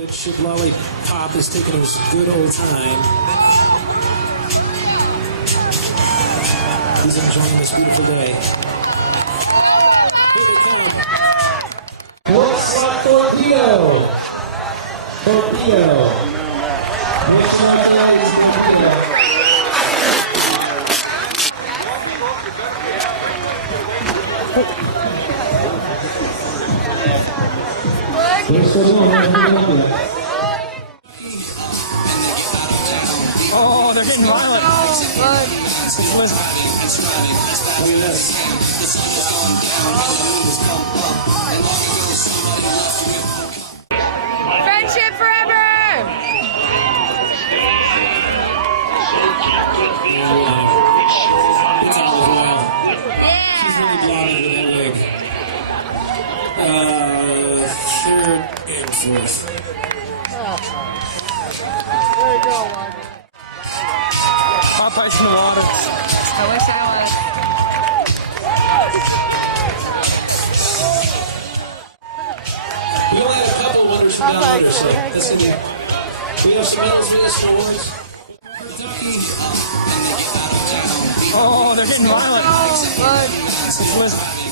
Good ship lollipop is taking his good old time. He's enjoying this beautiful day. Here they come. Looks like Torpedo. Torpedo. Which one is Torpedo? Oh, they're getting violent. Friendship forever! It's olive oil. She's really blonde with that wig. Third and fourth. There you go, Juan. Popeye's in the water. I wish I was. We only had a couple winners from down under, so listen, we have some medals for this and awards. Oh, they're getting violent. Oh, good.